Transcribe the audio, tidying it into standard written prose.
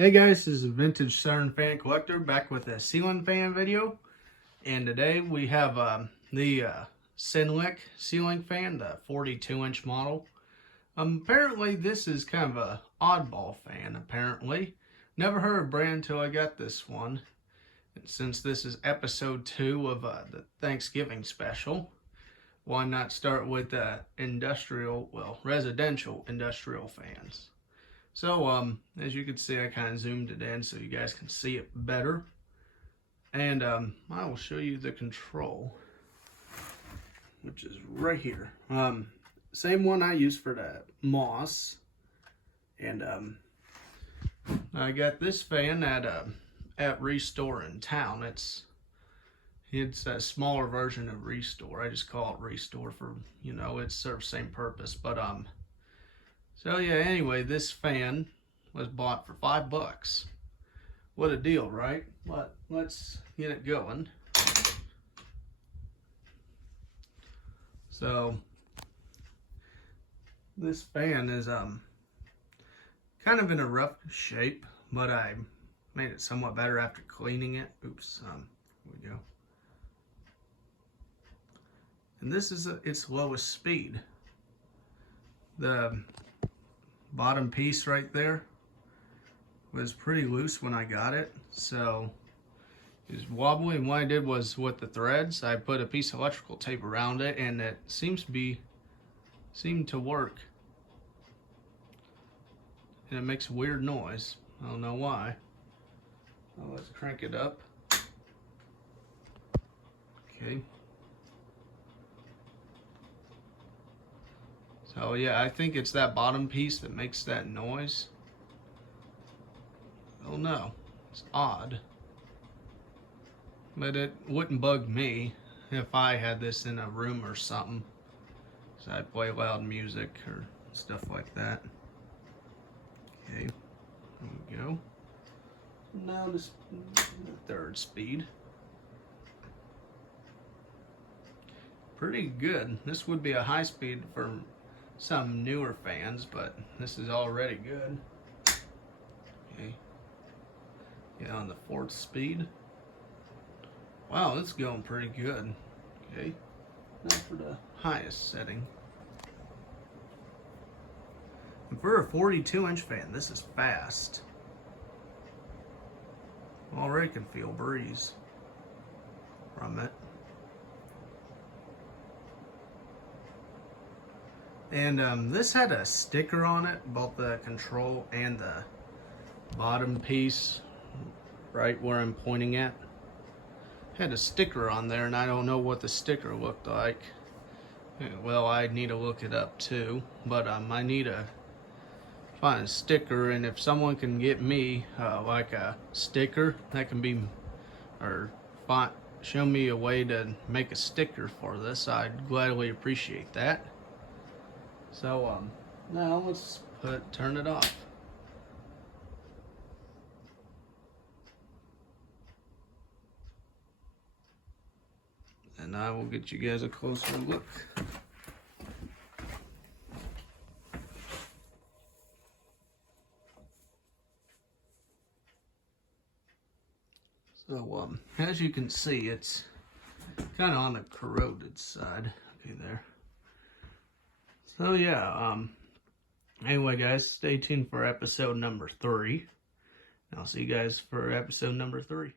Hey guys, this is Vintage Ceiling Fan Collector back with a ceiling fan video. And today we have the Synlix Ceiling Fan, the 42-inch model. Apparently this is kind of a oddball fan, apparently. Never heard of brand until I got this one. And since this is episode 2 of the Thanksgiving special, why not start with residential industrial fans. So, as you can see, I kind of zoomed it in so you guys can see it better. And I will show you the control, which is right here. Same one I use for the moss. And I got this fan at Restore in town. It's a smaller version of Restore. I just call it Restore for, it serves the same purpose. But so yeah, anyway, this fan was bought for $5. What a deal, right? But let's get it going. So this fan is kind of in a rough shape, but I made it somewhat better after cleaning it. Oops, here we go. And this is its lowest speed. The bottom piece right there was pretty loose when I got it, so it was wobbly, and what I did was with the threads I put a piece of electrical tape around it, and it seemed to work, and it makes a weird noise. I don't know why. Well, let's crank it up. Okay. So yeah, I think it's that bottom piece that makes that noise. I don't know. It's odd. But it wouldn't bug me if I had this in a room or something. So I'd play loud music or stuff like that. Okay, there we go. Now this third speed. Pretty good. This would be a high speed for some newer fans, but this is already good. Okay. Yeah, on the 4th speed. Wow, it's going pretty good. Okay. Now for the highest setting. And for a 42-inch fan, this is fast. Already can feel breeze from it. And this had a sticker on it, both the control and the bottom piece, right where I'm pointing at. Had a sticker on there, and I don't know what the sticker looked like. Well, I need to look it up too, but I need to find a sticker, and if someone can get me like a sticker that can be, or show me a way to make a sticker for this, I'd gladly appreciate that. So now let's turn it off. And I will get you guys a closer look. So as you can see, it's kind of on the corroded side. Okay, there. So yeah, anyway guys, stay tuned for episode number 3. I'll see you guys for episode number 3.